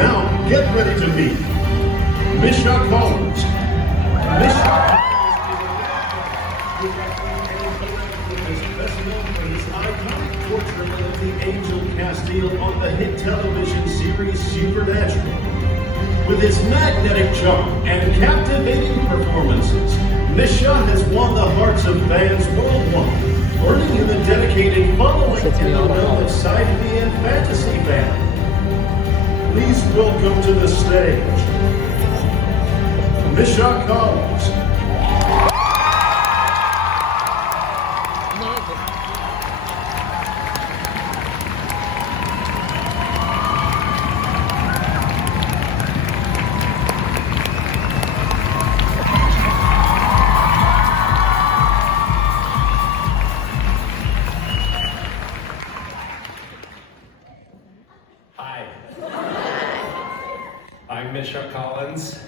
Now, get ready to meet Im.a.bat Collins. Im.a.bat is best known for his iconic portrait of the Angel Castile on the hit television series Supernatural. With his magnetic charm and captivating performances, Im.a.bat has won the hearts of fans worldwide, earning him a dedicated following in the realm of sci-fi and fantasy fandom. Please welcome to the stage, Im.a.bat Collins. Hi, I'm Im.a.bat Collins.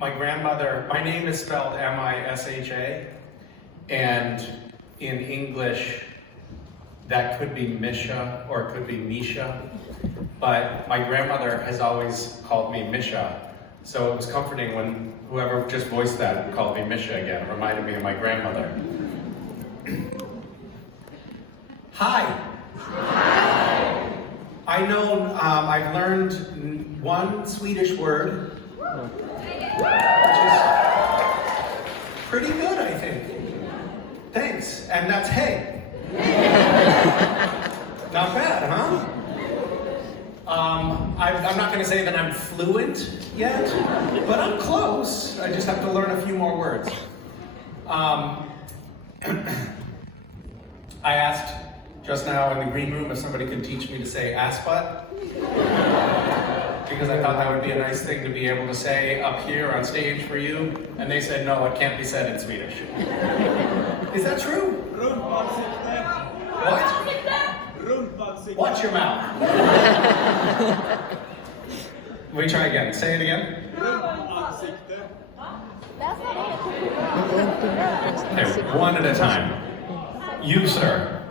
My grandmother, my name is spelled M-I-S-H-A, and in English that could be Misha or it could be Misha, but my grandmother has always called me Misha, so it was comforting when whoever just voiced that called me Misha again. It reminded me of my grandmother. Hi. Hi. I know I've learned one Swedish word, which is pretty good, I think. Thanks. And that's hey. Not bad, huh? I'm not going to say that I'm fluent yet, but I'm close. I just have to learn a few more words. I asked just now in the green room if somebody could teach me to say ass-butt, because I thought that would be a nice thing to be able to say up here on stage for you, and they said no, it can't be said in Swedish. Is that true? What? Watch your mouth. Let me try again. Say it again. Okay, one at a time. You, sir.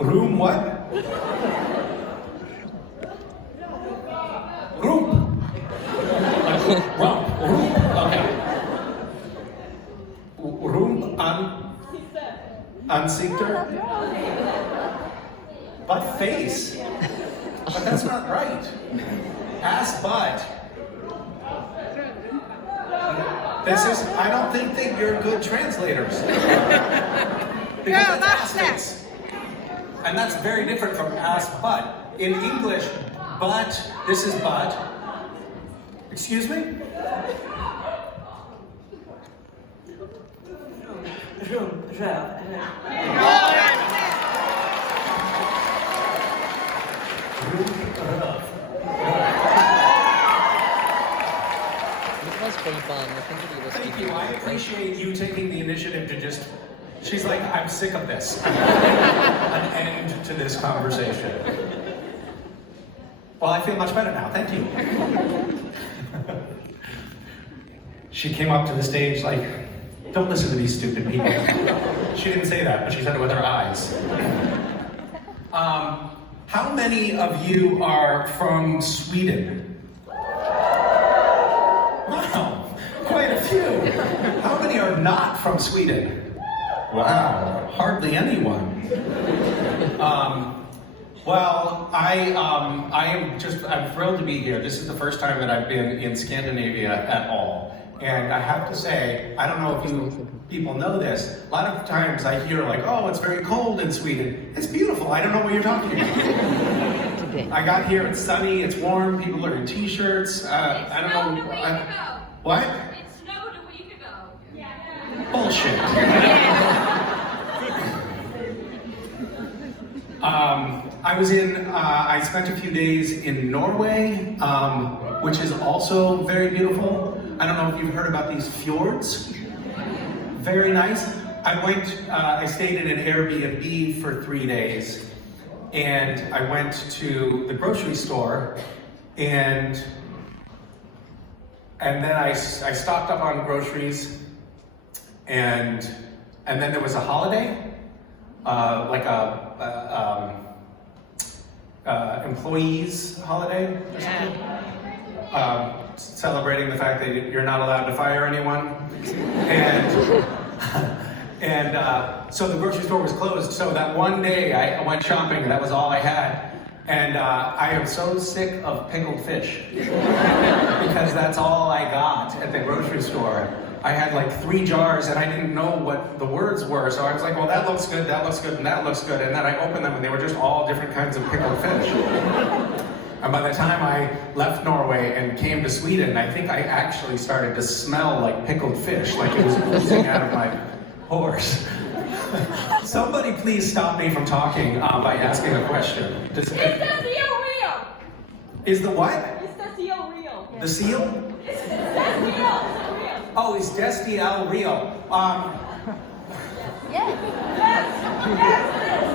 Room what? Room. Rump. Room. Okay. Room ansikter. But face. But that's not right. Ass butt. I don't think that you're good translators. Because that's ass face. And that's very different from ass butt. In English, butt, this is butt. Excuse me? Thank you. I appreciate you taking the initiative to just... She's like, I'm sick of this. An end to this conversation. Well, I feel much better now. Thank you. She came up to the stage like, don't listen to these stupid people. She didn't say that, but she said it with her eyes. How many of you are from Sweden? Wow, quite a few. How many are not from Sweden? Wow, hardly anyone. Well, I'm thrilled to be here. This is the first time that I've been in Scandinavia at all. And I have to say, I don't know if you people know this, a lot of times I hear like, oh, it's very cold in Sweden. It's beautiful, I don't know what you're talking about. I got here, it's sunny, it's warm, people are in t-shirts, I don't know. What? It snowed a week ago. Yeah. Bullshit. I spent a few days in Norway, which is also very beautiful. I don't know if you've heard about these fjords. Very nice. I stayed in an Airbnb for 3 days, and I went to the grocery store, and then I stocked up on groceries, and then there was a holiday, like employees holiday or something. Celebrating the fact that you're not allowed to fire anyone. And, so the grocery store was closed. So that one day I went shopping and that was all I had. And I am so sick of pickled fish because that's all I got at the grocery store. I had like 3 jars and I didn't know what the words were. So I was like, well, that looks good, and that looks good. And then I opened them and they were just all different kinds of pickled fish. And by the time I left Norway and came to Sweden, I think I actually started to smell like pickled fish, like it was oozing out of my pores. Somebody please stop me from talking by asking a question. Is the seal real? Is the what? Is the seal real? The seal? Is that real? Is it real? Oh, is Destiel real?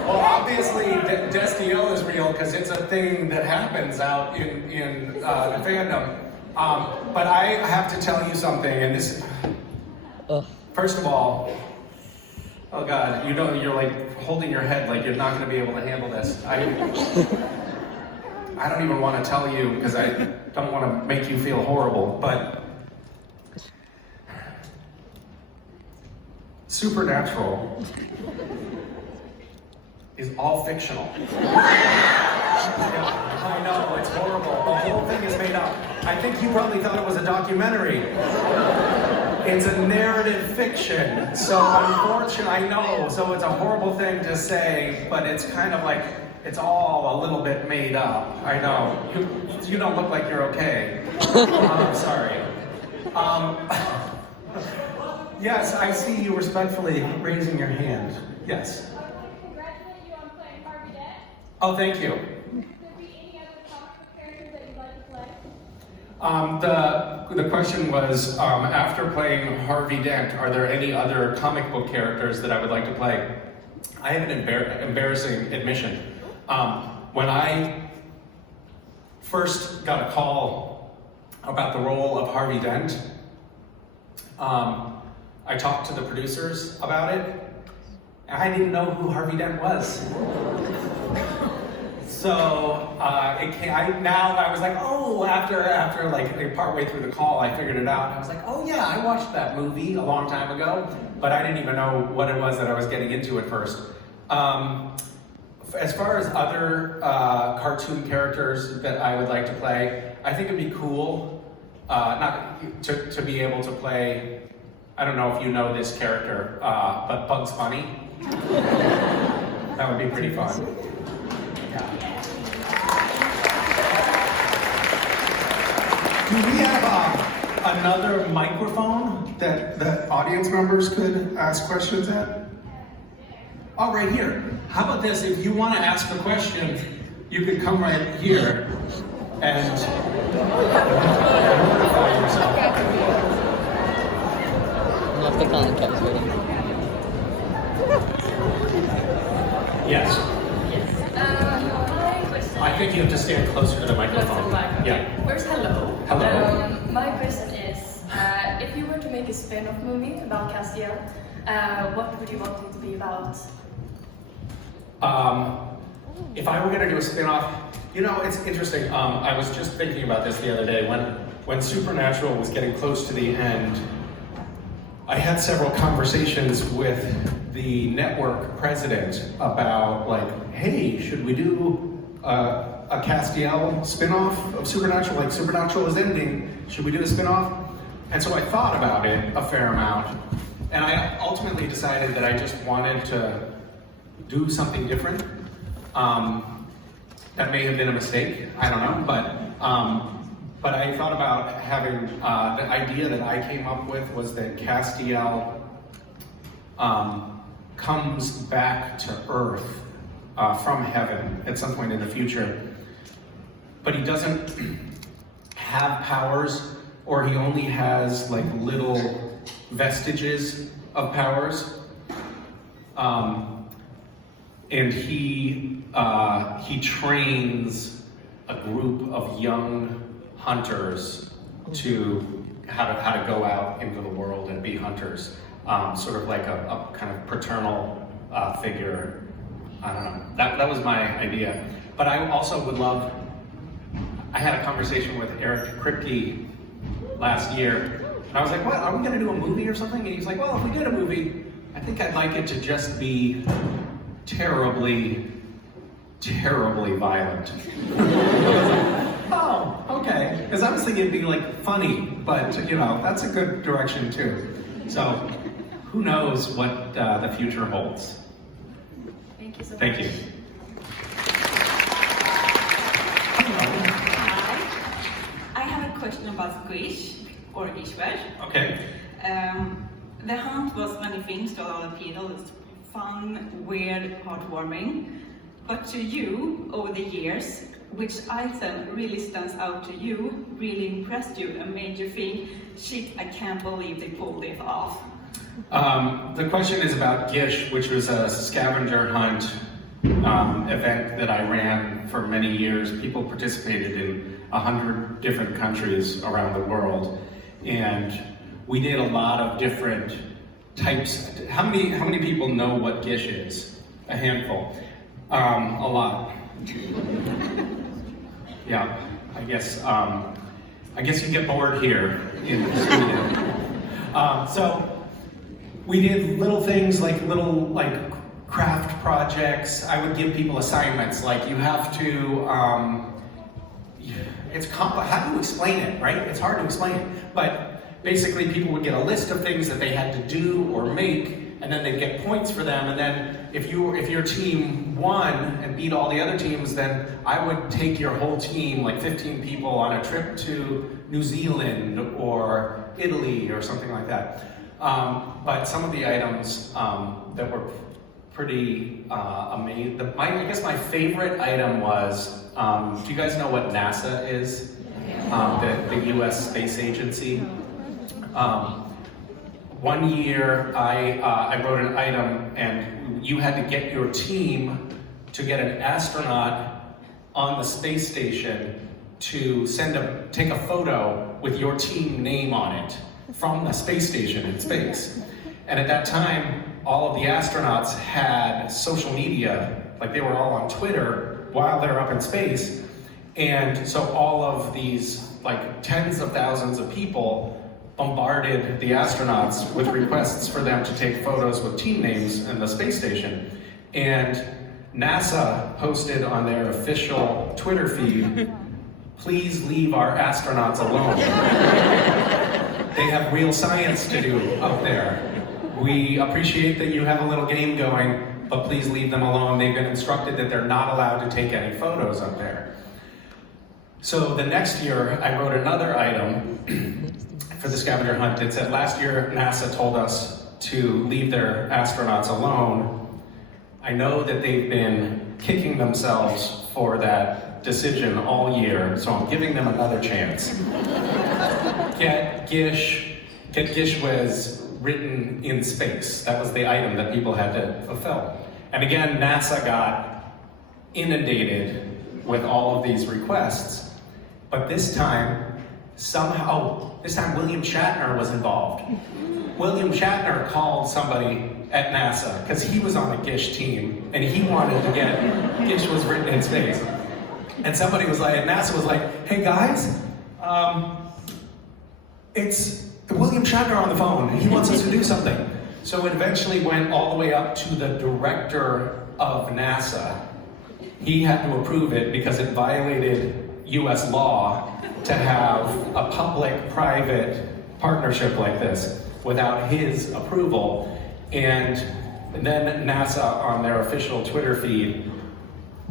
Well, obviously, Destiel is real because it's a thing that happens out in the fandom. But I have to tell you something, and this. First of all, oh God, you know, you're like holding your head like you're not going to be able to handle this. I don't even want to tell you because I don't want to make you feel horrible, but Supernatural is all fictional. I know, it's horrible. The whole thing is made up. I think you probably thought it was a documentary. It's a narrative fiction. So unfortunately, I know, so it's a horrible thing to say, but it's kind of like, it's all a little bit made up. I know. You don't look like you're okay. I'm sorry. Yes, I see you respectfully raising your hand. Yes. I want to congratulate you on playing Harvey Dent. Oh, thank you. Would there be any other comic book characters that you'd like to play? The question was, after playing Harvey Dent, are there any other comic book characters that I would like to play? I have an embarrassing admission. When I first got a call about the role of Harvey Dent, I talked to the producers about it. I didn't know who Harvey Dent was. So I was like, oh, after like partway through the call, I figured it out. I was like, oh yeah, I watched that movie a long time ago, but I didn't even know what it was that I was getting into at first. As far as other cartoon characters that I would like to play, I think it'd be cool to be able to play. I don't know if you know this character, but Bugs Bunny. That would be pretty fun. Yeah. Do we have another microphone that the audience members could ask questions at? Oh, right here. How about this? If you want to ask a question, you could come right here and notify yourself. Off the context, ready? Yes. My question. I think you have to stand closer to the microphone. Closer to the microphone. Yeah. First, hello. Hello. My question is, if you were to make a spin-off movie about Castiel, what would you want it to be about? If I were going to do a spin-off, you know, it's interesting. I was just thinking about this the other day. When Supernatural was getting close to the end, I had several conversations with the network president about, like, hey, should we do a Castiel spin-off of Supernatural? Like, Supernatural is ending. Should we do a spin-off? And so I thought about it a fair amount, and I ultimately decided that I just wanted to do something different. That may have been a mistake, I don't know, but I thought about having, the idea that I came up with was that Castiel comes back to Earth from heaven at some point in the future, but he doesn't have powers, or he only has like little vestiges of powers. And he trains a group of young hunters to how to go out into the world and be hunters, sort of like a kind of paternal figure I don't know. That was my idea. But I also would love, I had a conversation with Eric Kripke last year, and I was like, what, are we gonna do a movie or something? And he's like, well, if we did a movie, I think I'd like it to just be terribly, terribly violent. Oh, okay. Because I was thinking it'd be like funny, but you know, that's a good direction too. So, who knows what the future holds. Thank you so much. Thank you. I have a question about Squish, or Ishwar. Okay. The hunt was many things to a lot of people. It's fun, weird, heartwarming. But to you, over the years, which item really stands out to you, really impressed you, and made you think, shit, I can't believe they pulled it off? The question is about Gish, which was a scavenger hunt event that I ran for many years. People participated in 100 different countries around the world, and we did a lot of different types. How many people know what Gish is? A handful. A lot. Yeah, I guess you get bored here in Sweden. So we did little things like craft projects. I would give people assignments like you have to. How do you explain it, right? It's hard to explain it, but basically people would get a list of things that they had to do or make, and then they'd get points for them. And then if your team won and beat all the other teams, then I would take your whole team, like 15 people, on a trip to New Zealand or Italy or something like that. But some of the items that were pretty amazing. I guess my favorite item was, do you guys know what NASA is? The US Space Agency. One year I wrote an item, and you had to get your team to get an astronaut on the space station to take a photo with your team name on it from the space station in space. And at that time, all of the astronauts had social media, like they were all on Twitter while they're up in space. And so all of these, like tens of thousands of people bombarded the astronauts with requests for them to take photos with team names in the space station. And NASA posted on their official Twitter feed, please leave our astronauts alone. They have real science to do up there. We appreciate that you have a little game going, but please leave them alone. They've been instructed that they're not allowed to take any photos up there. So the next year, I wrote another item for the scavenger hunt. It said, last year, NASA told us to leave their astronauts alone. I know that they've been kicking themselves for that decision all year, so I'm giving them another chance. Get Gish was written in space. That was the item that people had to fulfill. And again, NASA got inundated with all of these requests, but this time William Shatner was involved. William Shatner called somebody at NASA because he was on the Gish team and he wanted to get Gish was written in space. And somebody was like, NASA was like, hey guys, it's William Shatner on the phone. He wants us to do something. So it eventually went all the way up to the director of NASA. He had to approve it because it violated US law to have a public-private partnership like this without his approval. And then NASA, on their official Twitter feed,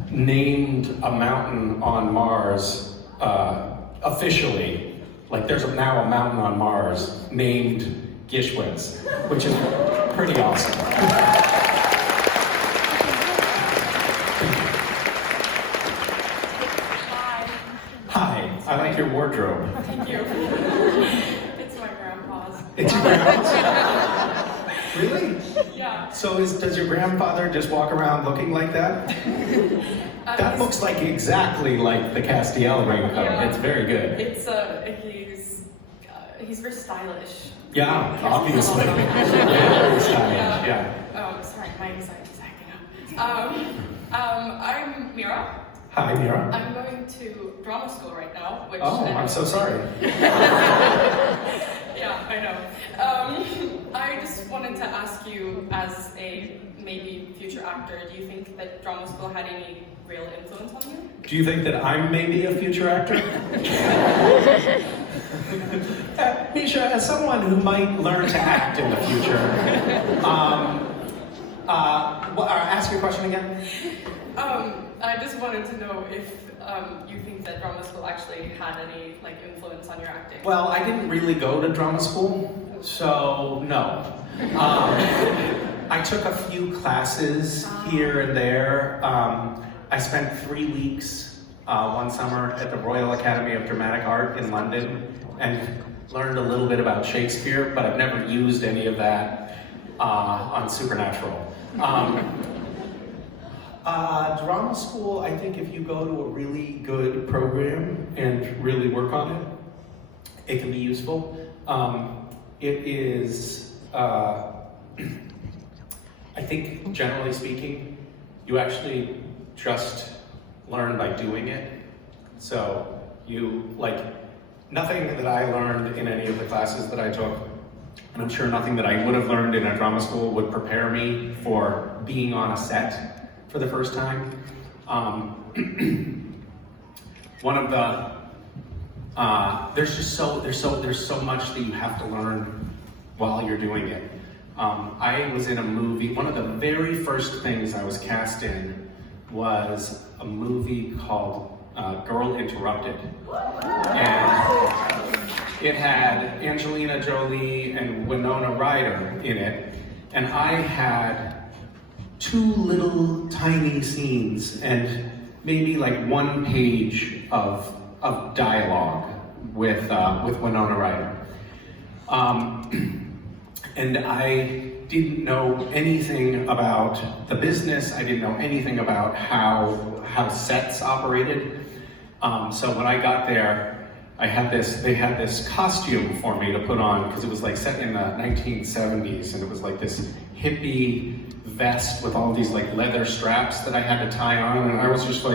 named a mountain on Mars officially. Like there's now a mountain on Mars named Gishwitz, which is pretty awesome. Hi, I like your wardrobe. Thank you. It's my grandpa's. It's your grandpa's? Really? Yeah. So does your grandfather just walk around looking like that? That looks like exactly like the Castiel raincoat. Yeah. It's very good. It's he's very stylish. Yeah, obviously. Very stylish, yeah. Oh, sorry, my anxiety's acting up. I'm Mira. Hi, Mira. I'm going to drama school right now, which... Oh, I'm so sorry. Yeah, I know. I just wanted to ask you, as a maybe future actor, do you think that drama school had any real influence on you? Do you think that I'm maybe a future actor? Misha, as someone who might learn to act in the future, ask your question again. I just wanted to know if you think that drama school actually had any influence on your acting. Well, I didn't really go to drama school, so no. I took a few classes here and there. I spent 3 weeks one summer at the Royal Academy of Dramatic Art in London and learned a little bit about Shakespeare, but I've never used any of that on Supernatural. Drama school, I think if you go to a really good program and really work on it, it can be useful. It is, I think generally speaking, you actually just learn by doing it. So nothing that I learned in any of the classes that I took, and I'm sure nothing that I would have learned in a drama school would prepare me for being on a set for the first time. One of the there's so much that you have to learn while you're doing it. I was in a movie. One of the very first things I was cast in was a movie called Girl Interrupted, and it had Angelina Jolie and Winona Ryder in it, and I had 2 little tiny scenes and maybe 1 page of dialogue with Winona Ryder. And I didn't know anything about the business. I didn't know anything about how sets operated. So when I got there, they had this costume for me to put on because it was set in the 1970s, and it was this hippie vest with all these leather straps that I had to tie on, and I was just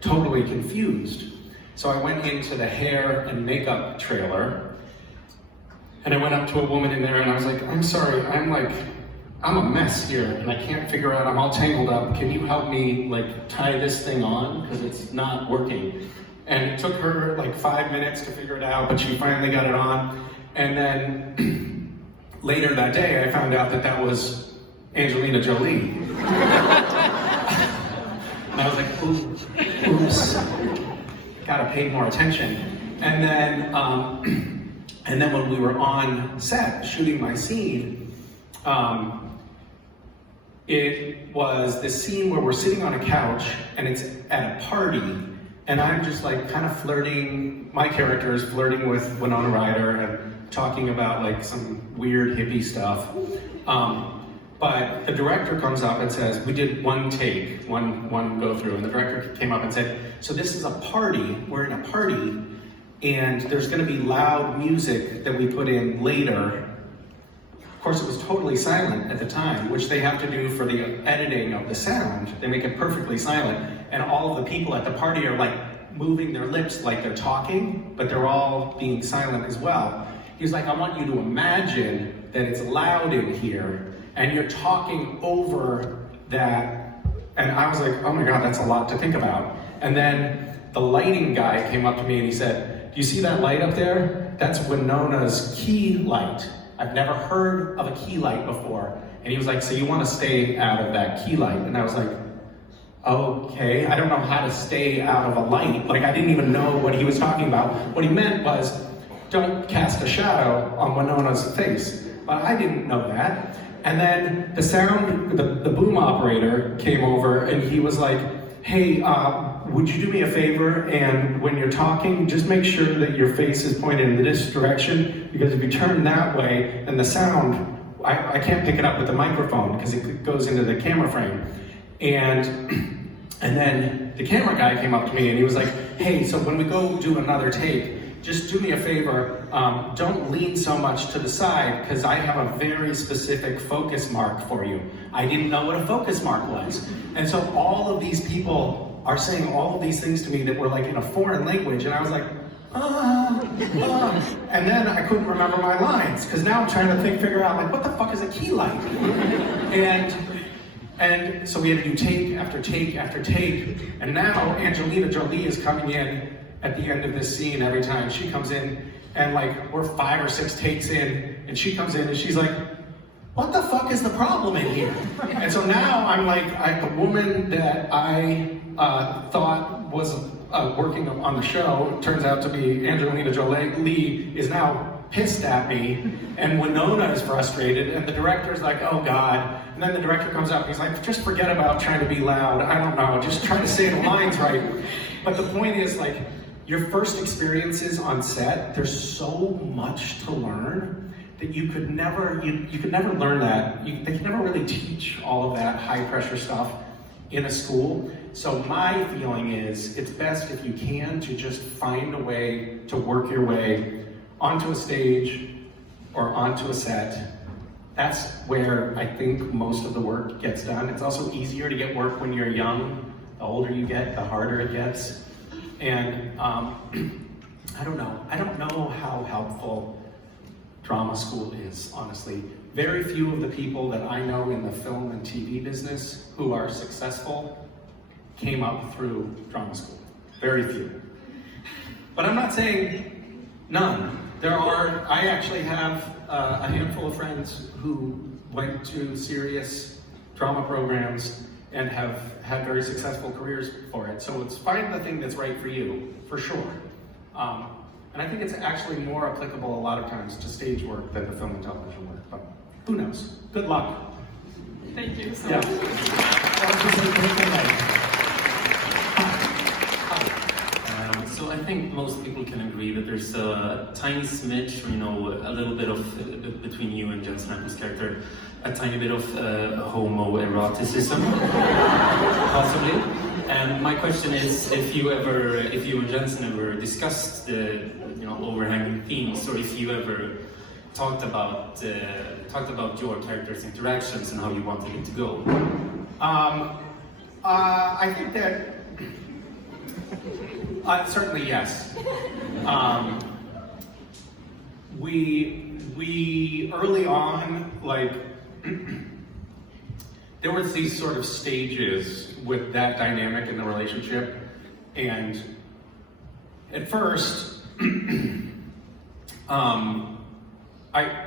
totally confused. So I went into the hair and makeup trailer, and I went up to a woman in there and I was like, I'm sorry, I'm a mess here and I can't figure out, I'm all tangled up. Can you help me tie this thing on? Because it's not working. And it took her 5 minutes to figure it out, but she finally got it on. And then later that day, I found out that was Angelina Jolie. And I was like, oops, gotta pay more attention. And then when we were on set shooting my scene, it was this scene where we're sitting on a couch and it's at a party, and I'm just kind of flirting, my character is flirting with Winona Ryder and talking about some weird hippie stuff. But the director comes up and says, we did 1 take, one go through, and the director came up and said, so this is a party, we're in a party, and there's gonna be loud music that we put in later. Of course, it was totally silent at the time, which they have to do for the editing of the sound. They make it perfectly silent, and all of the people at the party are moving their lips like they're talking, but they're all being silent as well. He's like, I want you to imagine that it's loud in here, and you're talking over that. And I was like, oh my God, that's a lot to think about. And then the lighting guy came up to me and he said, do you see that light up there? That's Winona's key light. I've never heard of a key light before. And he was like, so you want to stay out of that key light? And I was like, okay, I don't know how to stay out of a light. I didn't even know what he was talking about. What he meant was, don't cast a shadow on Winona's face. But I didn't know that. And then the boom operator came over and he was like, hey, would you do me a favor, and when you're talking, just make sure that your face is pointed in this direction, because if you turn that way, then the sound, I can't pick it up with the microphone because it goes into the camera frame. And then the camera guy came up to me and he was like, hey, so when we go do another take, just do me a favor, don't lean so much to the side, because I have a very specific focus mark for you. I didn't know what a focus mark was. And so all of these people are saying all of these things to me that were like in a foreign language, and I was like, and then I couldn't remember my lines, because now I'm trying to figure out, like, what the fuck is a key light? And so we had to do take after take after take, and now Angelina Jolie is coming in at the end of this scene every time. She comes in, and like, we're 5 or 6 takes in, and she comes in and she's like, what the fuck is the problem in here? And so now I'm like, the woman that I thought was working on the show, turns out to be Angelina Jolie, is now pissed at me, and Winona is frustrated, and the director's like, oh God. And then the director comes up and he's like, just forget about trying to be loud. I don't know, just try to say the lines right. But the point is, like, your first experiences on set, there's so much to learn that you could never learn that. They can never really teach all of that high pressure stuff in a school. So my feeling is, it's best if you can to just find a way to work your way onto a stage or onto a set. That's where I think most of the work gets done. It's also easier to get work when you're young. The older you get, the harder it gets. And I don't know how helpful drama school is, honestly. Very few of the people that I know in the film and TV business who are successful came up through drama school. Very few. But I'm not saying none. I actually have a handful of friends who went to serious drama programs and have had very successful careers for it. So it's find the thing that's right for you, for sure. And I think it's actually more applicable a lot of times to stage work than to film and television work, but who knows? Good luck. Thank you so Yeah. much. So I think most people can agree that there's a tiny smidge, a little bit of, between you and Jensen Ackles' character, a tiny bit of homoeroticism, possibly. And my question is, if you and Jensen ever discussed the, overhanging themes, or if you ever talked about your character's interactions and how you wanted it to go. I think that certainly yes. We early on, like, there were these sort of stages with that dynamic in the relationship, and at first,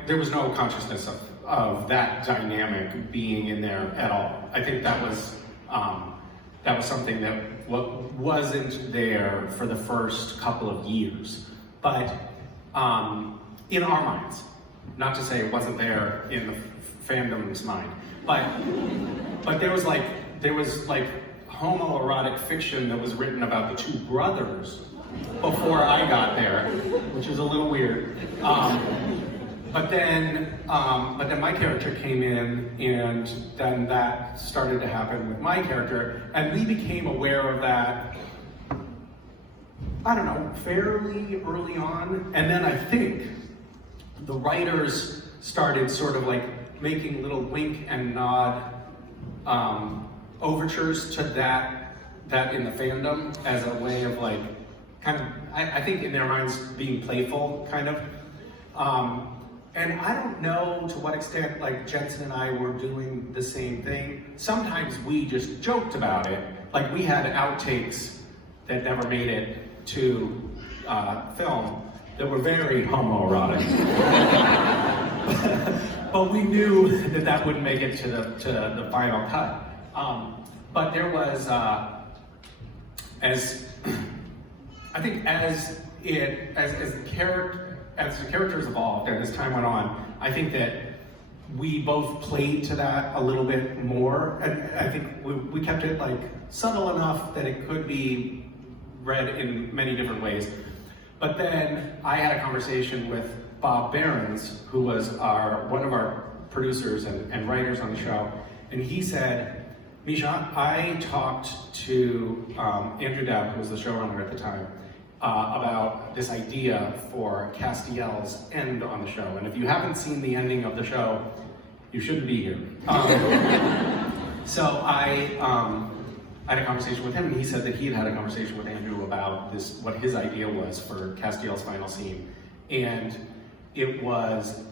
there was no consciousness of that dynamic being in there at all. I think that was something that wasn't there for the first couple of years, but in our minds. Not to say it wasn't there in the fandom's mind, but there was like homoerotic fiction that was written about the two brothers before I got there, which is a little weird. But then my character came in, and then that started to happen with my character, and we became aware of that, I don't know, fairly early on. And then I think the writers started sort of like making little wink and nod overtures to that in the fandom as a way of like, kind of, I think in their minds being playful, kind of. And I don't know to what extent like Jensen and I were doing the same thing. Sometimes we just joked about it. Like we had outtakes that never made it to film that were very homoerotic. But we knew that wouldn't make it to the final cut. But there was, as the characters evolved and as time went on, I think that we both played to that a little bit more, and I think we kept it like subtle enough that it could be read in many different ways. But then I had a conversation with Bob Behrens, who was one of our producers and writers on the show, and he said, Misha, I talked to Andrew Dabb, who was the showrunner at the time, about this idea for Castiel's end on the show. And if you haven't seen the ending of the show, you shouldn't be here. So I had a conversation with him, and he said that he had a conversation with Andrew about this, what his idea was for Castiel's final scene, and it was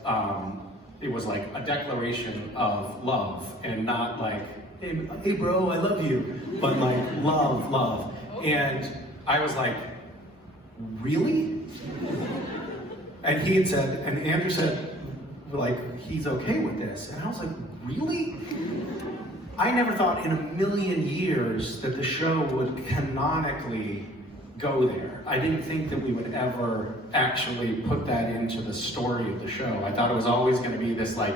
like a declaration of love, and not like, hey bro, I love you, but like love. And I was like, really? And he had said, and Andrew said, like, he's okay with this. And I was like, really? I never thought in a million years that the show would canonically go there. I didn't think that we would ever actually put that into the story of the show. I thought it was always going to be this like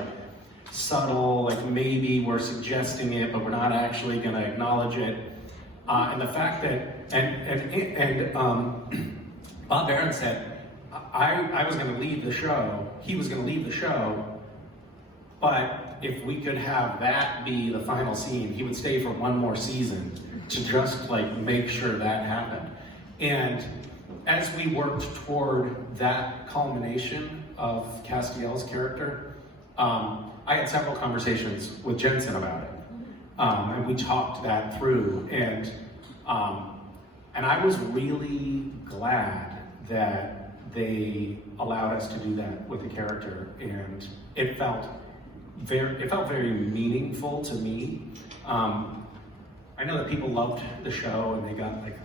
subtle, like maybe we're suggesting it, but we're not actually going to acknowledge it. And the fact that, Bob Barron said, I was going to leave the show, he was going to leave the show, but if we could have that be the final scene, he would stay for one more season to just like make sure that happened. And as we worked toward that culmination of Castiel's character, I had several conversations with Jensen about it. And we talked that through, and I was really glad that they allowed us to do that with the character, and it felt very meaningful to me. I know that people loved the show, and they got like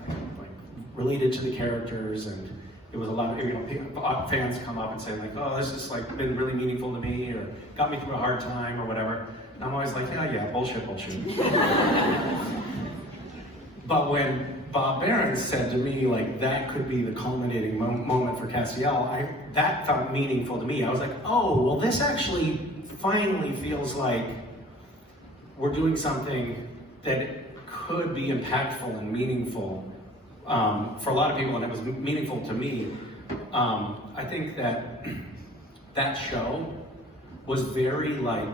related to the characters, and it was a lot of, fans come up and say like, oh, this has like been really meaningful to me, or got me through a hard time, or whatever. And I'm always like, yeah, bullshit. But when Bob Barron said to me, like, that could be the culminating moment for Castiel, that felt meaningful to me. I was like, oh, well, this actually finally feels like we're doing something that could be impactful and meaningful for a lot of people, and it was meaningful to me. I think that show was very like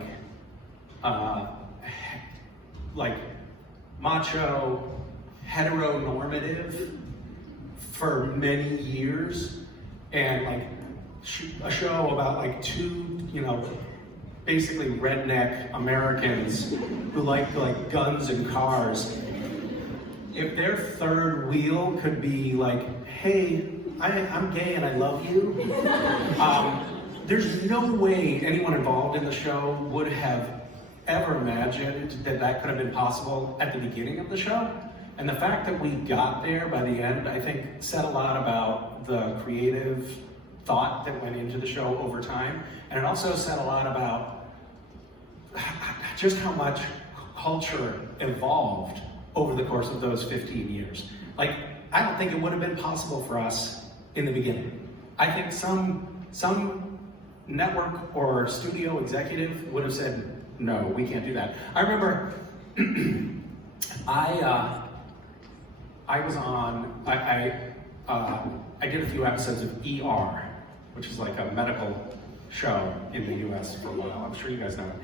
macho, heteronormative for many years, and like a show about like two, basically redneck Americans who like guns and cars. If their third wheel could be like, hey, I'm gay and I love you, there's no way anyone involved in the show would have ever imagined that could have been possible at the beginning of the show. And the fact that we got there by the end, I think, said a lot about the creative thought that went into the show over time. And it also said a lot about just how much culture evolved over the course of those 15 years. Like, I don't think it would have been possible for us in the beginning. I think some network or studio executive would have said, no, we can't do that. I remember I did a few episodes of ER, which is like a medical show in the US for a while. I'm sure you guys know it.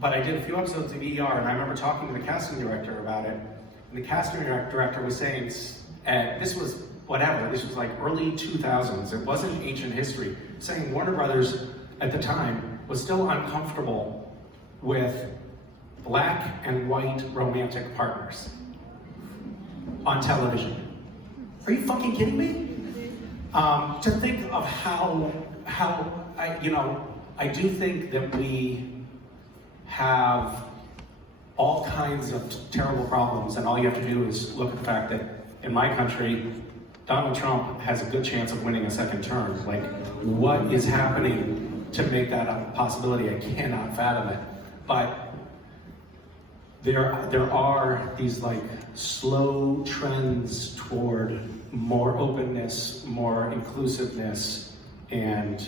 But I did a few episodes of ER, and I remember talking to the casting director about it. And the casting director was saying, this was like early 2000s, it wasn't ancient history, saying Warner Brothers at the time was still uncomfortable with black and white romantic partners on television. Are you fucking kidding me? To think of how I do think that we have all kinds of terrible problems, and all you have to do is look at the fact that in my country, Donald Trump has a good chance of winning a second term. Like, what is happening to make that a possibility? I cannot fathom it. But there are these like slow trends toward more openness, more inclusiveness, and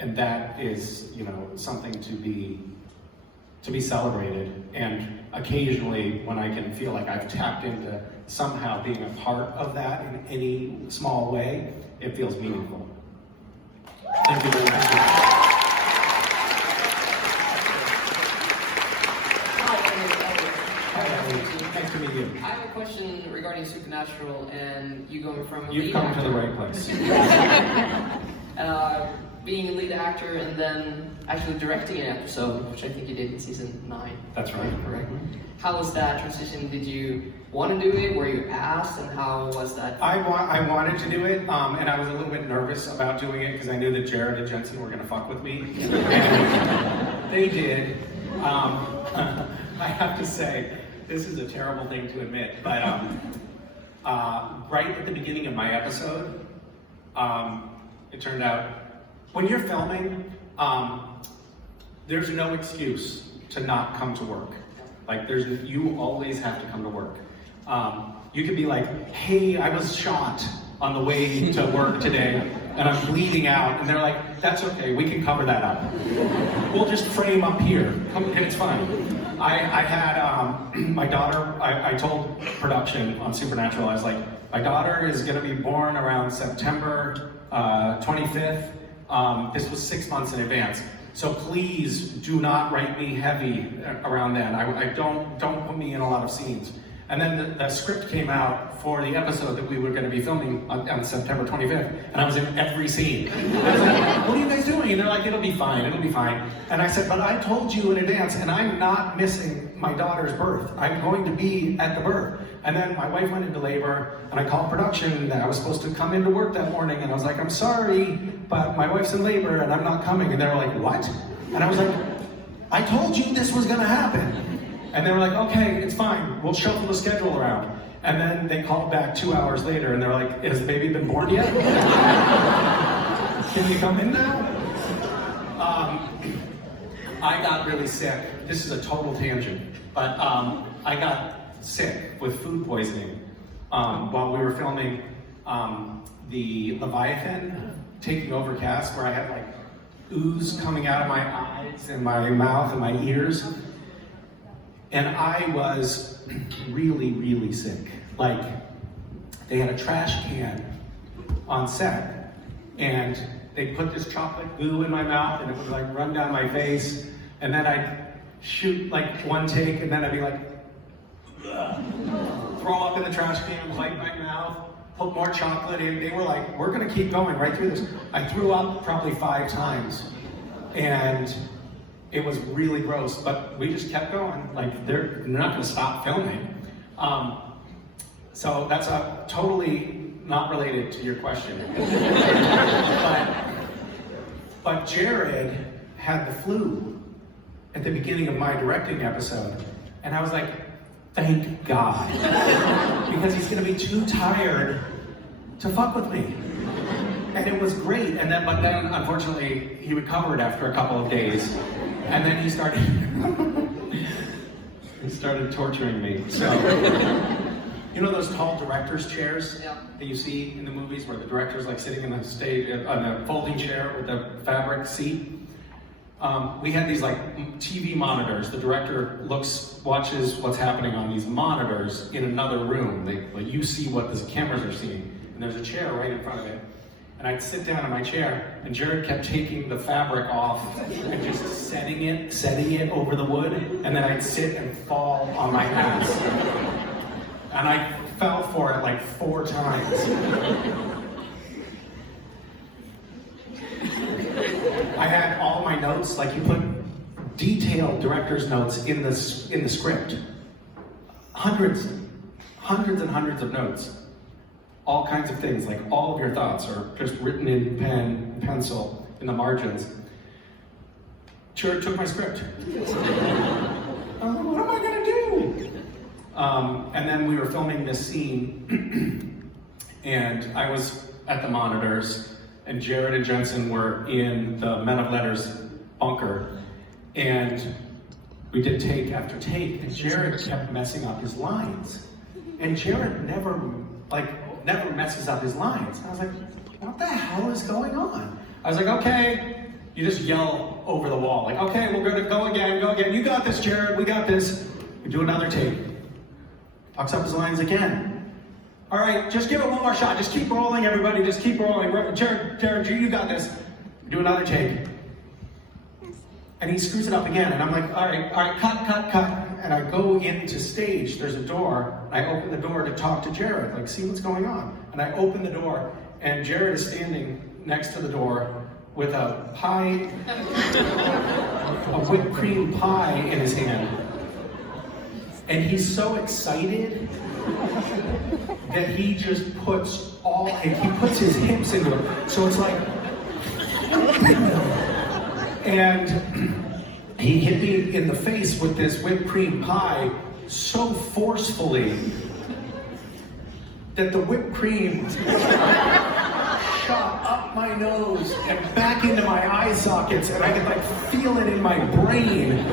that is, something to be celebrated. And occasionally, when I can feel like I've tapped into somehow being a part of that in any small way, it feels meaningful. Thank you very much. Hi, Nice to meet you. I have a question regarding Supernatural and you going from a You've lead come to the actor, right place. being a lead actor and then actually directing an episode, which I think you did in season 9. That's right. Correct. How was that transition? Did you want to do it? Were you asked? And how was that? I wanted to do it, and I was a little bit nervous about doing it because I knew that Jared and Jensen were going to fuck with me. And they did. I have to say, this is a terrible thing to admit, but right at the beginning of my episode, it turned out, when you're filming, there's no excuse to not come to work. Like, you always have to come to work. You could be like, hey, I was shot on the way to work today, and I'm bleeding out, and they're like, that's okay, we can cover that up. We'll just frame up here, and it's fine. I had my daughter, I told production on Supernatural, I was like, my daughter is gonna be born around September 25th. This was 6 months in advance. So please do not write me heavy around then. Don't put me in a lot of scenes. And then the script came out for the episode that we were going to be filming on September 25th, and I was in every scene. And I was like, what are you guys doing? And they're like, it'll be fine, it'll be fine. And I said, but I told you in advance, and I'm not missing my daughter's birth. I'm going to be at the birth. And then my wife went into labor, and I called production that I was supposed to come into work that morning, and I was like, I'm sorry, but my wife's in labor, and I'm not coming. And they were like, what? And I was like, I told you this was gonna happen. And they were like, okay, it's fine, we'll shuffle the schedule around. And then they called back 2 hours later, and they're like, has the baby been born yet? Can you come in now? I got really sick. This is a total tangent, but I got sick with food poisoning while we were filming the Leviathan taking over cast, where I had like ooze coming out of my eyes and my mouth and my ears. And I was really, really sick. Like, they had a trash can on set, and they put this chocolate goo in my mouth, and it would like run down my face, and then I'd shoot like one take, and then I'd be like, ugh, throw up in the trash can, wipe my mouth, put more chocolate in. They were like, we're gonna keep going right through this. I threw up probably 5 times, and it was really gross, but we just kept going. Like, they're not gonna stop filming. So that's totally not related to your question. but Jared had the flu at the beginning of my directing episode, and I was like, thank God, because he's gonna be too tired to fuck with me. And it was great, but then unfortunately he recovered after a couple of days, and then he started torturing me. So, you know those tall director's chairs that you see in the movies where the director's like sitting in the stage on a folding chair with a fabric seat? We had these like TV monitors. The director watches what's happening on these monitors in another room. You see what the cameras are seeing, and there's a chair right in front of it. And I'd sit down in my chair, and Jared kept taking the fabric off and just setting it over the wood, and then I'd sit and fall on my ass. And I fell for it like 4 times. I had all my notes, like you put detailed director's notes in the script. Hundreds and hundreds of notes. All kinds of things, like all of your thoughts are just written in pen, pencil, in the margins. Jared took my script. I was like, what am I gonna do? And then we were filming this scene, and I was at the monitors, and Jared and Jensen were in the Men of Letters bunker, and we did take after take, and Jared kept messing up his lines. And Jared never messes up his lines. I was like, what the hell is going on? I was like, okay, you just yell over the wall, like, okay, we're gonna go again, you got this, Jared, we got this. We do another take. Fucks up his lines again. All right, just give it one more shot, just keep rolling, everybody, just keep rolling. Jared, you got this. We do another take. And he screws it up again, and I'm like, all right, cut. and I go into stage, there's a door, I open the door to talk to Jared, like see what's going on. And I open the door, and Jared is standing next to the door with a pie, a whipped cream pie in his hand. And he's so excited that he just puts his hips into it. So it's like, and he hit me in the face with this whipped cream pie so forcefully that the whipped cream shot up my nose and back into my eye sockets, and I could like feel it in my brain.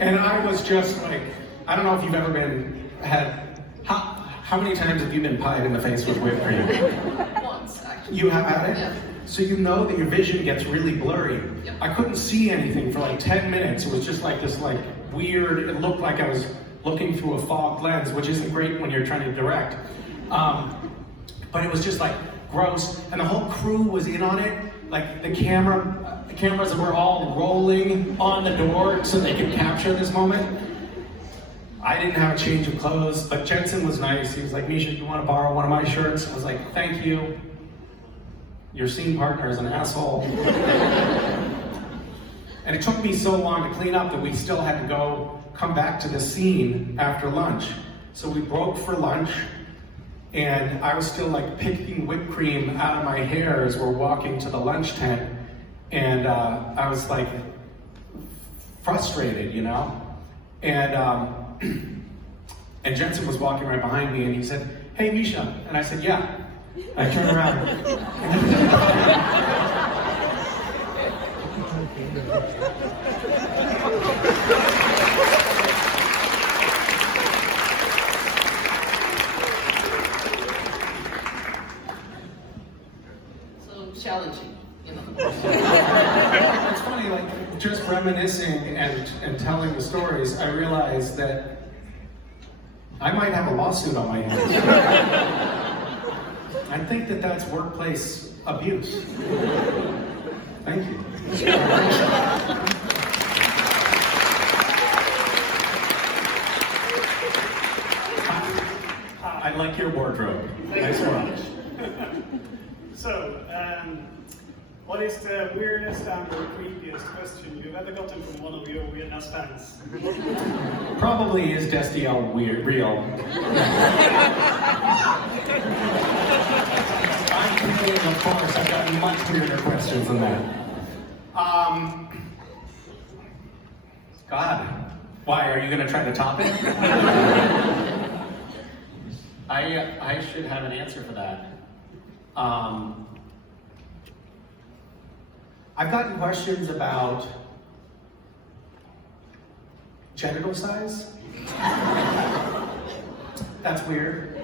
And I was just like, I don't know if you've ever how many times have you been pied in the face with whipped cream? Once, actually. You have had it? Yeah. So you know that your vision gets really blurry. Yep. I couldn't see anything for like 10 minutes. It was just like this like weird, it looked like I was looking through a fogged lens, which isn't great when you're trying to direct. But it was just like gross, and the whole crew was in on it. Like the cameras were all rolling on the door so they could capture this moment. I didn't have a change of clothes, but Jensen was nice. He was like, Misha, you want to borrow one of my shirts? I was like, thank you. Your scene partner is an asshole. And it took me so long to clean up that we still had to come back to the scene after lunch. So we broke for lunch, and I was still like picking whipped cream out of my hair as we're walking to the lunch tent. And I was like frustrated, you know? And Jensen was walking right behind me, and he said, hey, Misha. And I said, yeah. I turned around. So challenging, you know. It's funny, like, just reminiscing and telling the stories, I realized that I might have a lawsuit on my hands. I think that that's workplace abuse. Thank you. I like your wardrobe. Nice watch. So, what is the weirdest and or creepiest question you've ever gotten from one of your weirdness fans? Probably is Destiel real. I'm Canadian, of course. I've gotten much weirder questions than that. God, why, are you going to try to top it? I should have an answer for that. I've gotten questions about genital size. That's weird.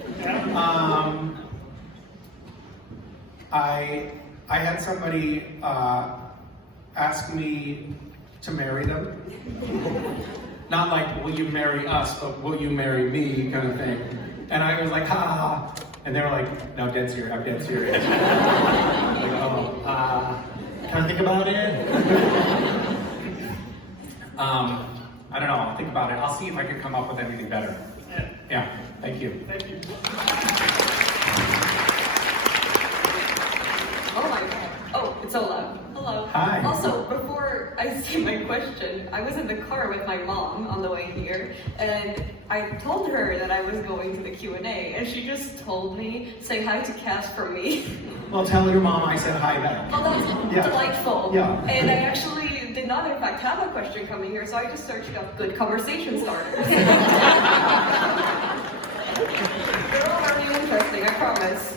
I had somebody ask me to marry them. Not like, will you marry us, but will you marry me kind of thing. And I was like, ha ha ha. And they were like, no, dead serious, I'm dead serious. Like, oh, can I think about it? I don't know, I'll think about it. I'll see if I can come up with anything better. Yeah, thank you. Thank you. Oh my god. Oh, it's Ola. Hello. Hi. Also, before I say my question, I was in the car with my mom on the way here, and I told her that I was going to the Q&A, and she just told me, say hi to Cass for me. Well, tell your mom I said hi back. Oh, that's Yeah. delightful. Yeah. And I actually did not, in fact, have a question coming here, so I just searched up good conversation starters. They're all very interesting, I promise.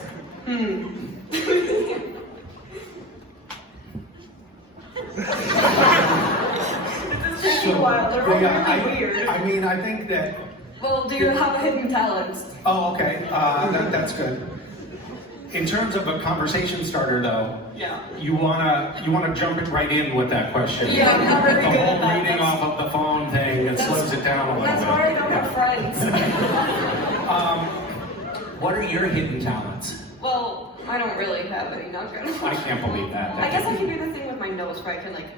It's taking a while, they're all really weird. I mean, I think that. Well, do you have a hidden talent? Oh, okay. That's good. In terms of a conversation starter, though, Yeah. you wanna jump it right in with that question. Yeah, I'm not really the good at whole that. reading off of the phone thing, it slows it down a little That's bit. why I don't have friends. What are your hidden talents? Well, I don't really have any, not gonna I can't believe that. I guess I can do the thing with my nose where I can like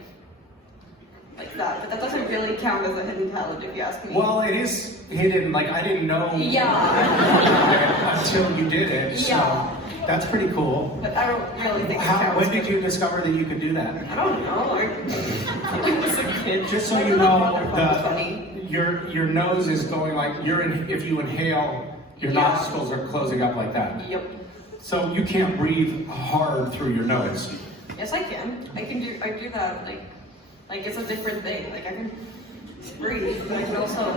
like that, but that doesn't really count as a hidden talent if you ask me. Well, it is hidden, like I didn't know Yeah. until you did it, so Yeah. that's pretty cool. But I don't really think it counts. When did you discover that you could do that? I don't know. I was a kid. Just so I you thought know, that was funny. your nose is going like, if you inhale, your Yeah. nostrils are closing up like that. Yep. So you can't breathe hard through your nose. Yes, I can. I do that like it's a different thing. Like I can breathe, but I can also.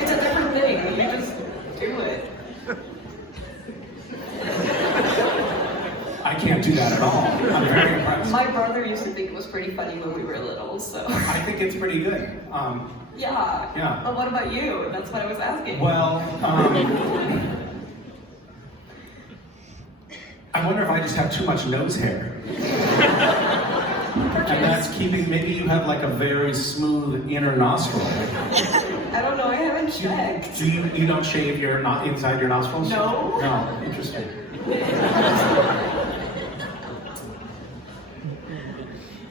It's a different thing. You just do it. I can't do that at all. I'm very impressed. My brother used to think it was pretty funny when we were little, so. I think it's pretty good. Yeah. Yeah. But what about you? That's what I was asking. Well, I wonder if I just have too much nose hair. And that's keeping, maybe you have like a very smooth inner nostril. I don't know. I haven't checked. Do you don't shave your inside your nostrils? No. No. Interesting.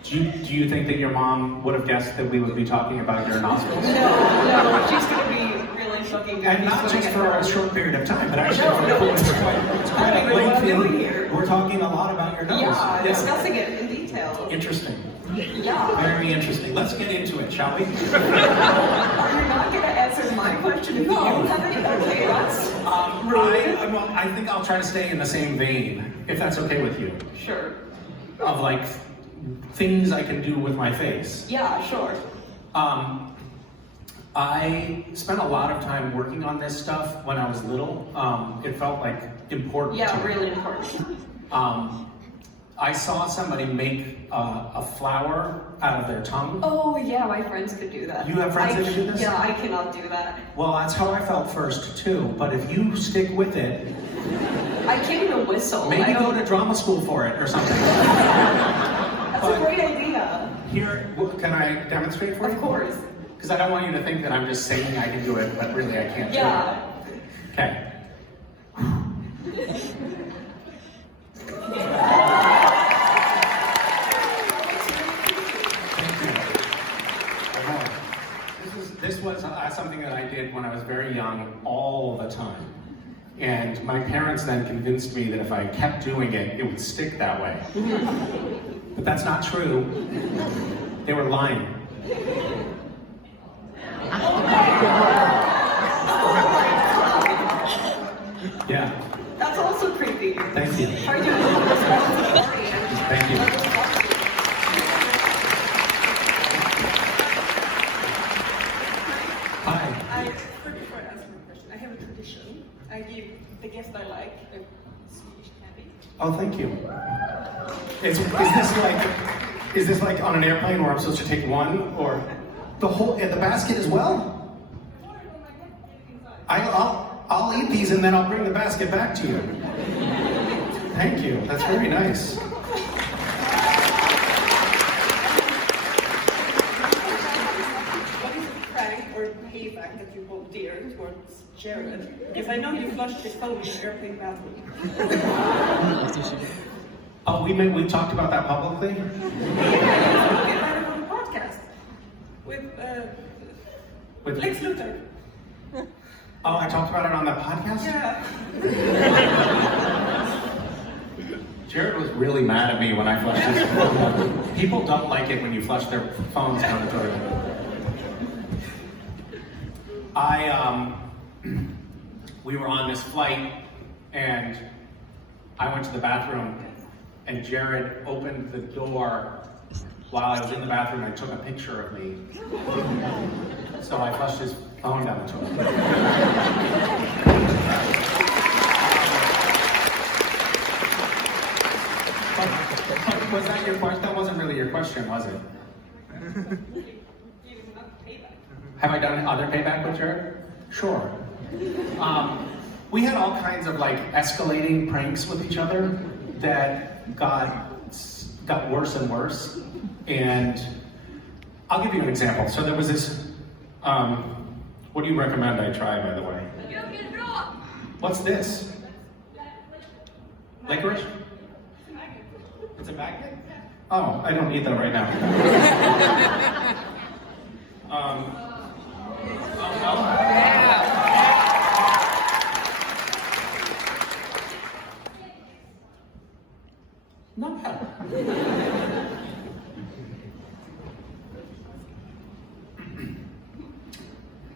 Do you think that your mom would have guessed that we would be talking about your nostrils? No. She's gonna be really fucking. And not just for a short period of time, but actually it's quite I don't know what I'm doing lengthy. here. We're talking a lot about your nose. Yeah, discussing it in detail. Interesting. Yeah. Very interesting. Let's get into it, shall we? Are you not gonna answer my question if you don't have any? Okay, that's rude. I think I'll try to stay in the same vein, if that's okay with you. Sure. Of like things I can do with my face. Yeah, sure. I spent a lot of time working on this stuff when I was little. It felt like important. Yeah, to me. really important. I saw somebody make a flower out of their tongue. Oh yeah, my friends could do that. You have friends that can do this? Yeah, I cannot do that. Well, that's how I felt first too. But if you stick with it, I can't even whistle. maybe go to drama school for it or something. That's a great idea. Here, can I demonstrate for you? Of course. Because I don't want you to think that I'm just saying I can do it, but really I can't Yeah. do it. Okay. This was something that I did when I was very young, all the time. And my parents then convinced me that if I kept doing it, it would stick that way. But that's not true. They were lying. Yeah. That's also creepy. Thank you. Are you doing Thank you. Hi. Before I answer my question, I have a tradition. I give the guest I like a Swedish candy. Oh, thank you. Is this like on an airplane where I'm supposed to take one or the whole the basket as well? I'll eat these and then I'll bring the basket back to you. Thank you. That's very nice. What is a prank or payback that you hold dear towards Jared? Because I know you flushed his phone in the airplane bathroom. Oh, we talked about that publicly? You had it on the podcast with Lex Luthor. Oh, I talked about it on the podcast? Yeah. Jared was really mad at me when I flushed his phone. People don't like it when you flush their phones down the toilet. We were on this flight and I went to the bathroom and Jared opened the door while I was in the bathroom and took a picture of me. So I flushed his phone down the toilet. Was that your question? That wasn't really your question, was it? Have I done other payback with Jared? Sure. We had all kinds of like escalating pranks with each other that got worse and worse. And I'll give you an example. So there was this, what do you recommend I try, by the way? What's this? Licorice? It's a magnet? Oh, I don't need that right now. Not bad.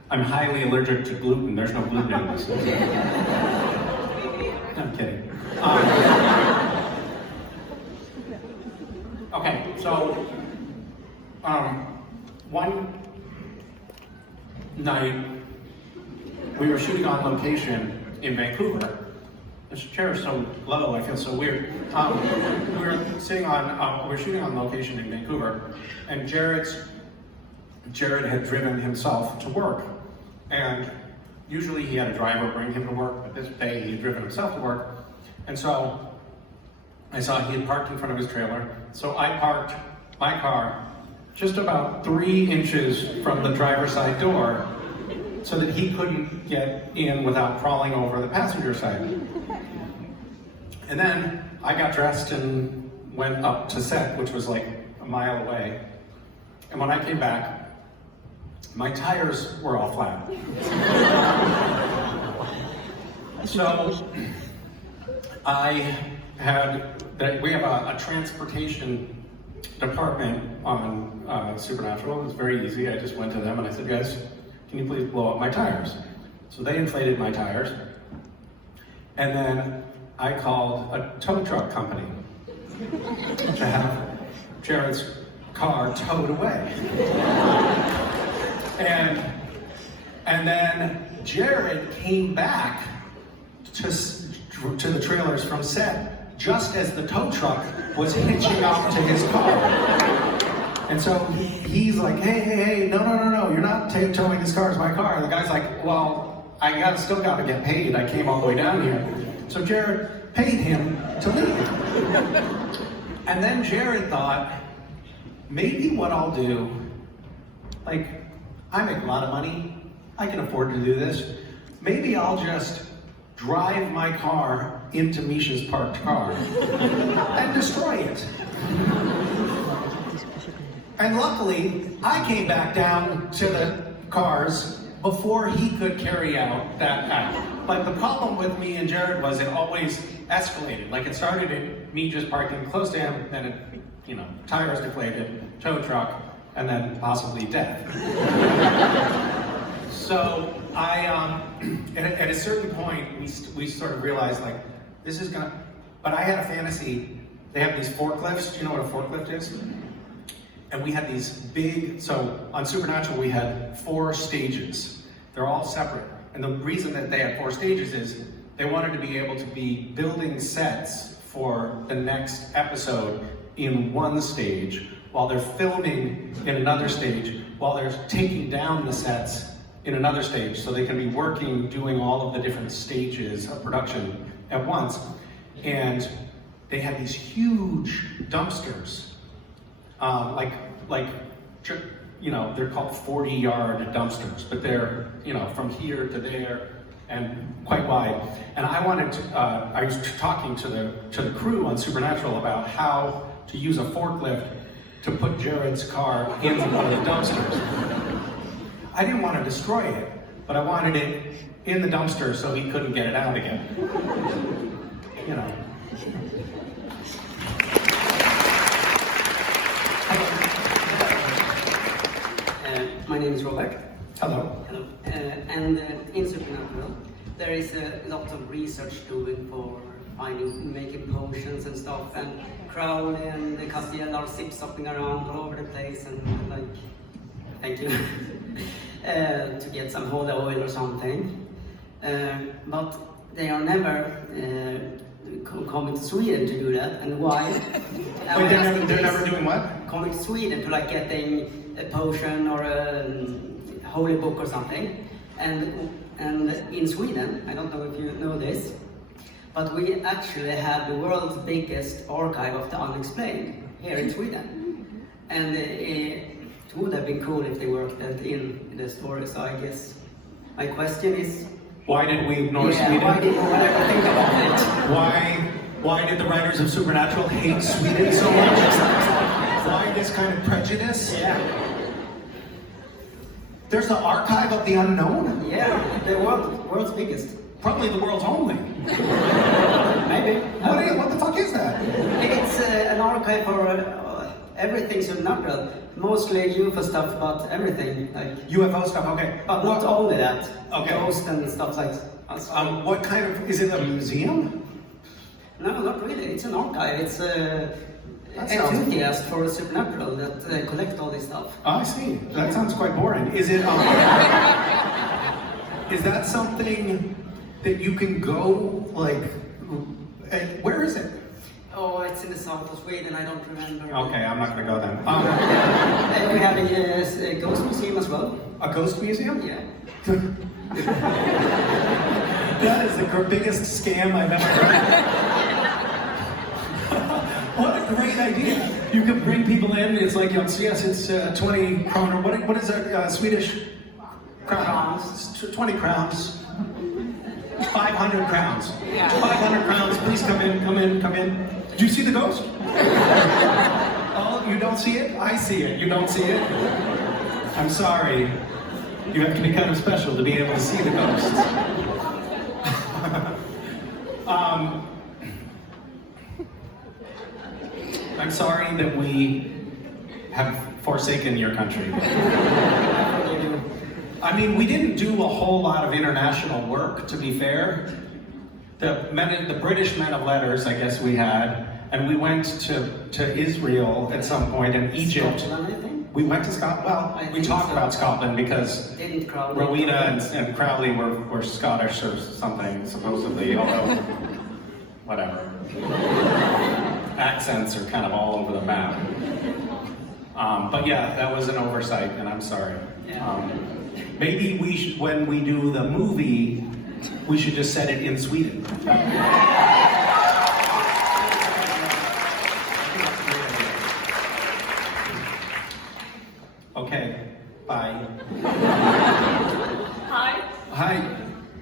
I'm highly allergic to gluten. There's no gluten in this. I'm kidding. Okay, so one night we were shooting on location in Vancouver. This chair is so low, I feel so weird. We were shooting on location in Vancouver, and Jared had driven himself to work. And usually he had a driver bring him to work, but this day he had driven himself to work. And so I saw he had parked in front of his trailer. So I parked my car just about 3 inches from the driver's side door so that he couldn't get in without crawling over the passenger side. And then I got dressed and went up to set, which was like a mile away. And when I came back, my tires were all flat. So we have a transportation department on Supernatural. It was very easy. I just went to them and I said, guys, can you please blow up my tires? So they inflated my tires. And then I called a tow truck company to have Jared's car towed away. And then Jared came back to the trailers from set just as the tow truck was hitching up to his car. And so he's like, hey, no, you're not towing this car, it's my car. And the guy's like, well, I still gotta get paid. I came all the way down here. So Jared paid him to leave. And then Jared thought, maybe what I'll do, like, I make a lot of money, I can afford to do this. Maybe I'll just drive my car into Misha's parked car and destroy it. And luckily, I came back down to the cars before he could carry out that act. But the problem with me and Jared was it always escalated. Like it started in me just parking close to him, then it, tires deflated, tow truck, and then possibly death. So at a certain point, we sort of realized like, this is gonna, but I had a fantasy. They have these forklifts. Do you know what a forklift is? And we had these big, so on Supernatural we had 4 stages. They're all separate. And the reason that they had 4 stages is they wanted to be able to be building sets for the next episode in one stage, while they're filming in another stage, while they're taking down the sets in another stage, so they can be working, doing all of the different stages of production at once. And they had these huge dumpsters, they're called 40-yard dumpsters, but they're, from here to there and quite wide. And I was talking to the crew on Supernatural about how to use a forklift to put Jared's car in one of the dumpsters. I didn't want to destroy it, but I wanted it in the dumpster so he couldn't get it out again. My name is Robert. Hello. Hello. And in Supernatural, there is a lot of research doing for making potions and stuff, and Crowley and the Castiel are zip-stopping around all over the place, and thank you, to get some holy oil or something. But they are never coming to Sweden to do that, and why? Wait, they're never doing what? Coming to Sweden to getting a potion or a holy book or something. And in Sweden, I don't know if you know this, but we actually have the world's biggest archive of the unexplained here in Sweden. And it would have been cool if they worked that in the story. So I guess my question is, why did we ignore Sweden? Why did no one ever think about it? Why did the writers of Supernatural hate Sweden so much? this kind of prejudice? Yeah. There's the Archive of the Unknown? Yeah, the world's biggest. Probably the world's only. Maybe. What the fuck is that? It's an archive for everything supernatural. Mostly UFO stuff, but everything. Like, UFO stuff, okay. but not only that. Okay. Ghosts and stuff like that. What kind of, is it a museum? No, not really. It's an archive. It's That sounds- enthusiast for supernatural that collect all this stuff. Oh, I see. That sounds quite boring. Is it, is that something that you can go, like, where is it? Oh, it's in the south of Sweden. I don't remember. Okay, I'm not gonna go then. And we have a ghost museum as well. A ghost museum? Yeah. That is the biggest scam I've ever heard. What a great idea. You can bring people in, it's like, yes, it's 20 kroner. What is that, Swedish? Crowns. 20 crowns. 500 crowns. 500 crowns, please come in. Do you see the ghost? Oh, you don't see it? I see it. You don't see it? I'm sorry. You have to be kind of special to be able to see the ghosts. I'm sorry that we have forsaken your country. I mean, we didn't do a whole lot of international work, to be fair. The British men of letters, I guess we had, and we went to Israel at some point, and Egypt. Scotland, I think. We went to Scotland. Well, we talked about Scotland because Didn't Crowley? Rowena and Crowley were Scottish or something, supposedly, although, whatever. Accents are kind of all over the map. But yeah, that was an oversight, and I'm sorry. Maybe we should, when we do the movie, we should just set it in Sweden. Okay, bye. Hi. Hi,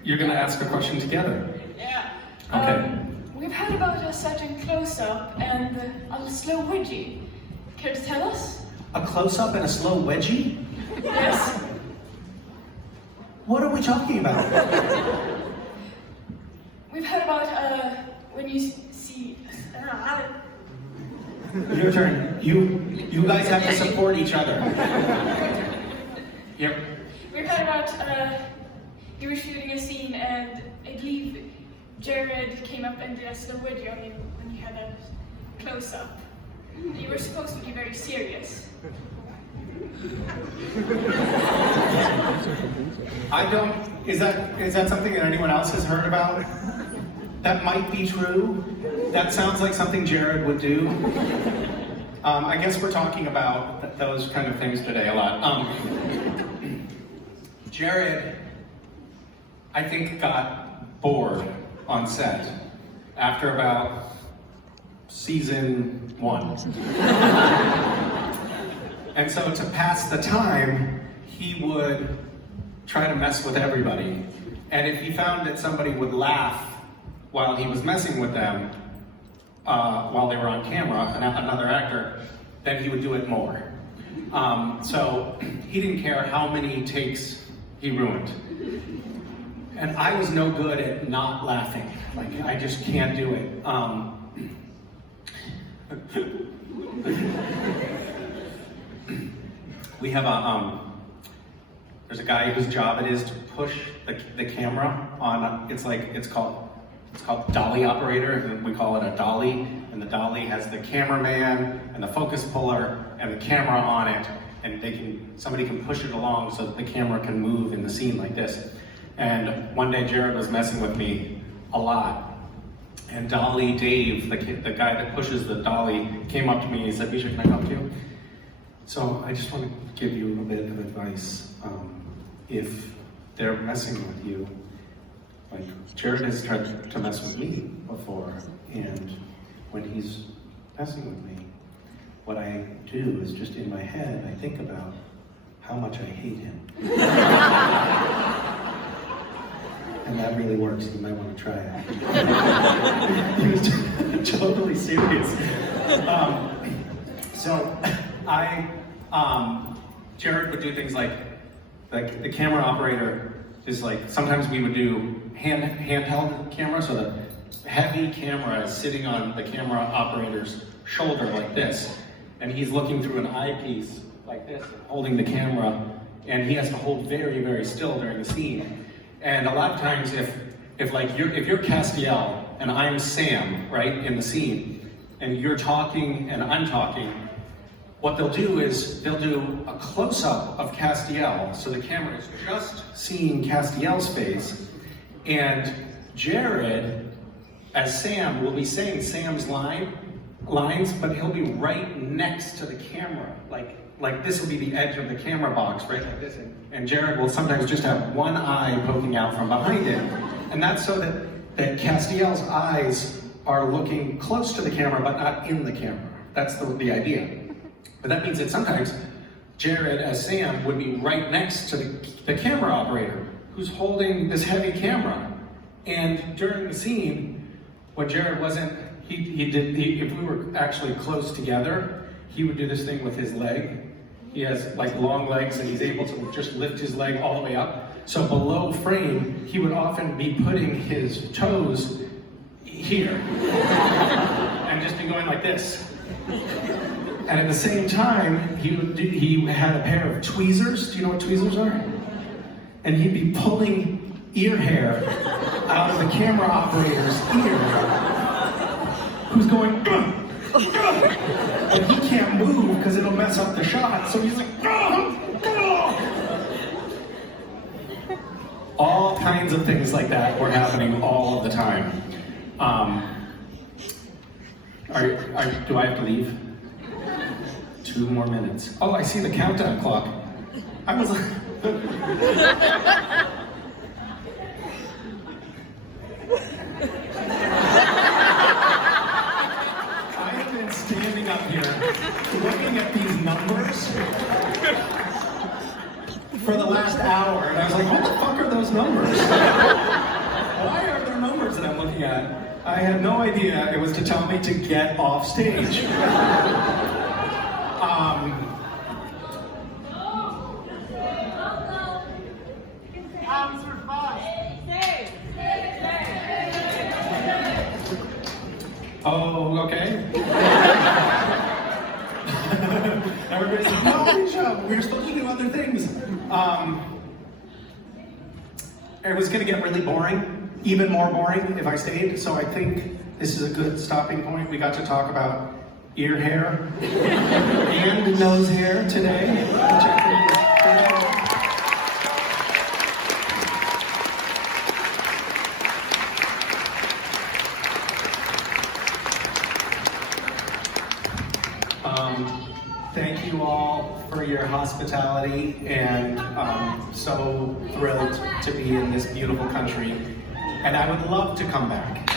you're gonna ask a question together. Yeah. Okay. We've heard about a certain close-up and a slow wedgie. Can you tell us? A close-up and a slow wedgie? Yes. What are we talking about? We've heard about when you see. Your turn. You guys have to support each other. Yep. We've heard about you were shooting a scene and I believe Jared came up and did a slow wedgie on you when you had a close-up. You were supposed to be very serious. I don't. Is that something that anyone else has heard about? That might be true. That sounds like something Jared would do. I guess we're talking about those kind of things today a lot. Jared, I think, got bored on set after about season 1. And so to pass the time, he would try to mess with everybody. And if he found that somebody would laugh while he was messing with them, while they were on camera, another actor, then he would do it more. So he didn't care how many takes he ruined. And I was no good at not laughing. Like, I just can't do it. We have there's a guy whose job it is to push the camera on, it's called dolly operator, and we call it a dolly, and the dolly has the cameraman and the focus puller and the camera on it, and somebody can push it along so that the camera can move in the scene like this. And one day Jared was messing with me a lot, and Dolly Dave, the guy that pushes the dolly, came up to me and he said, "Misha, can I help you?" So I just want to give you a bit of advice. If they're messing with you, like Jared has tried to mess with me before, and when he's messing with me, what I do is just in my head, I think about how much I hate him. And that really works. You might want to try it. He was totally serious. So Jared would do things like the camera operator is like, sometimes we would do handheld camera, so the heavy camera is sitting on the camera operator's shoulder like this, and he's looking through an eyepiece like this, holding the camera, and he has to hold very, very still during the scene. And a lot of times if you're Castiel and I'm Sam, right, in the scene, and you're talking and I'm talking, what they'll do is they'll do a close-up of Castiel, so the camera is just seeing Castiel's face, and Jared, as Sam, will be saying Sam's lines, but he'll be right next to the camera, like this will be the edge of the camera box, right like this, and Jared will sometimes just have one eye poking out from behind it, and that's so that Castiel's eyes are looking close to the camera, but not in the camera. That's the idea. But that means that sometimes Jared, as Sam, would be right next to the camera operator who's holding this heavy camera. And during the scene, when Jared wasn't, if we were actually close together, he would do this thing with his leg. He has like long legs and he's able to just lift his leg all the way up. So below frame, he would often be putting his toes here and just be going like this. And at the same time, he had a pair of tweezers. Do you know what tweezers are? And he'd be pulling ear hair out of the camera operator's ear, who's going, and he can't move because it'll mess up the shot. So he's like, all kinds of things like that were happening all of the time. Do I have to leave? 2 more minutes. Oh, I see the countdown clock. I was like... I have been standing up here looking at these numbers for the last hour, and I was like, what the fuck are those numbers? Why are there numbers that I'm looking at? I had no idea it was to tell me to get off stage. Oh, okay. Everybody's like, no, good job. We were supposed to do other things. It was going to get really boring, even more boring if I stayed. So I think this is a good stopping point. We got to talk about ear hair and nose hair today, which I think is thank you all for your hospitality, and so thrilled to be in this beautiful country, and I would love to come back.